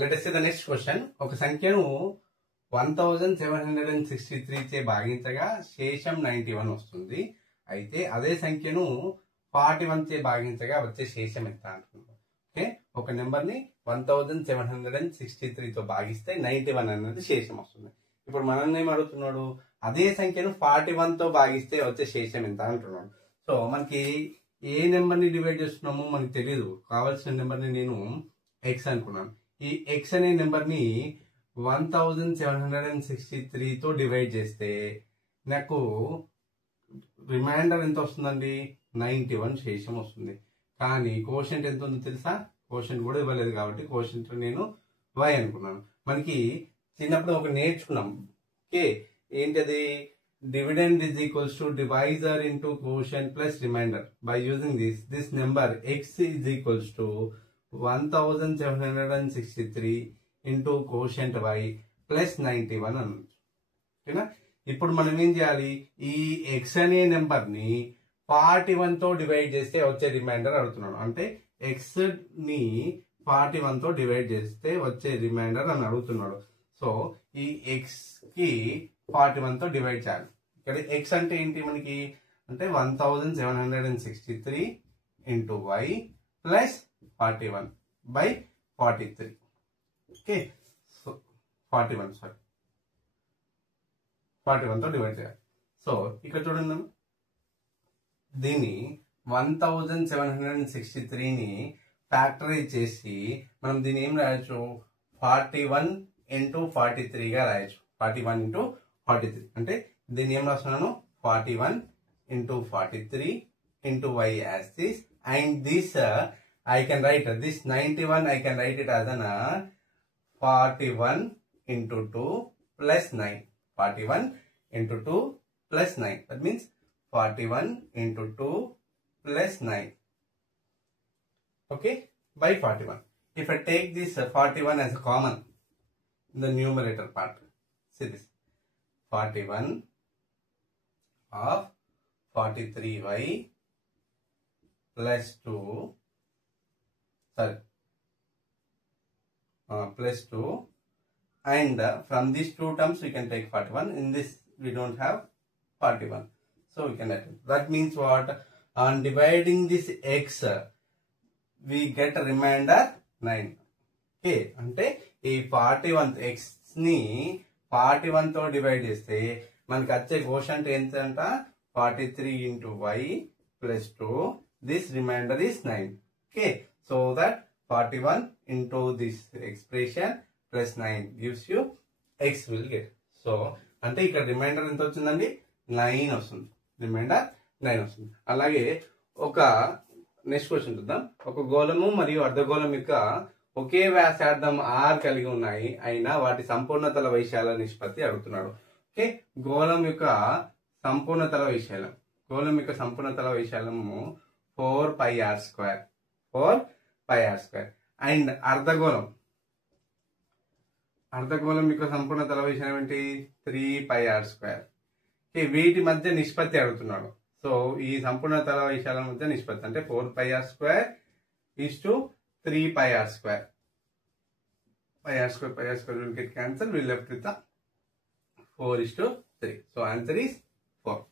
Let us say the next question. ఒక సంఖ్యను 1763 చే భాగించగా శేషం 91 వస్తుంది. అయితే అదే సంఖ్యను 41 చే భాగించగా వచ్చే శేషం ఎంత అంటున్నాం. ఓకే, ఒక నెంబర్ ని 1763 తో భాగిస్తే 91 అనేది శేషం వస్తుంది. ఇప్పుడు మనల్ని ఏం అడుగుతున్నాడు, అదే సంఖ్యను 41 తో భాగిస్తే వచ్చే శేషం ఎంత అంటున్నాడు. సో మనకి ఏ నెంబర్ ని డివైడ్ చేస్తున్నామో మనకి తెలియదు. కావాల్సిన నెంబర్ ని నేను ఎక్స్ అనుకున్నాను. ఈ ఎక్స్ అనే నెంబర్ ని 1763 తో డివైడ్ చేస్తే నాకు రిమైండర్ ఎంత వస్తుందండి, 91 శేషం వస్తుంది. కానీ కోషెంట్ ఎంత ఉందో తెలుసా, కోషెంట్ కూడా ఇవ్వలేదు కాబట్టి కోషెంట్ నేను y అనుకున్నాను. మనకి చిన్నప్పుడు ఒక నేర్చుకున్నాం. ఓకే, ఏంటది, dividend is equals to divisor into quotient plus remainder. By using this number x is equals to 1763 into quotient y plus 91 అనొచ్చు. ఓకేనా, ఇప్పుడు మనం ఏం చేయాలి, ఈ x అనే నెంబర్ ని 41 తో డివైడ్ చేస్తే వచ్చే రిమైండర్ అడుగుతున్నాడు. అంటే x ని 41 తో డివైడ్ చేస్తే వచ్చే రిమైండర్ అని అడుగుతున్నాడు. సో ఈ x కి 41 తో డివైడ్ చేయాలి. ఇక్కడ x అంటే ఏంటి మనకి అంటే 1763 into y plus 41 by 43. Okay, so 41 తో డివైడ్ చేయాలి. సో ఇక్కడ చూడండి, దీన్ని 1763 ని ఫ్యాక్టరైజ్ చేసి మనం దీన్ని ఏం రాయొచ్చు, 41 ఇంటూ 43 గా రాయొచ్చు. 41 ఇంటూ 43 అంటే దీన్ని ఏం రాస్తున్నాను, 41 into 43 into y as this, and this I can write this 91 I can write it as an 41 into 2 plus 9. 41 into 2 plus 9. That means 41 into 2 plus 9. Okay, by 41. If I take this 41 as a common in the numerator part, see this 41 of 43y plus 2 plus 2, and from these two terms we can take 41. In this we don't have 41, so we can add it. That means what, on dividing this x we get a remainder 9. Okay, అంటే ఈ 41 x ని 41 తో divide చేస్తే మనకి వచ్చే quotient ఎంత అంట, 43 into y plus 2. This remainder is 9. Okay, so that 41 into this expression plus 9 gives you x will get. So అంటే ఇక్కడ రిమైండర్ ఎంత వచ్చిందండి, 9 వస్తుంది. రిమైండర్ 9 వస్తుంది. అలాగే ఒక నెక్స్ట్ క్వశ్చన్ చూద్దాం. ఒక గోళము మరియు అర్ధగోళం యొక్క ఒకే వ్యాసార్థం r కలిగి ఉన్నాయి అయినా వాటి సంపూర్ణతల వైశాల నిష్పత్తి అడుగుతున్నాడు. ఓకే, గోళం యొక్క సంపూర్ణతల వైశాల్యం, గోళం యొక్క సంపూర్ణతల వైశాల్యము 4πr², 4πr². అండ్ అర్ధగోళం యొక్క సంపూర్ణతల వైశాల్యం ఏంటి, 3πr². ఓకే, వీటి మధ్య నిష్పత్తి అడుగుతున్నాడు. సో ఈ సంపూర్ణతల వైశాల్యం మధ్య నిష్పత్తి అంటే 4πr² is to 3πr². πr² will get cancelled. We left with the 4:3. So answer is 4.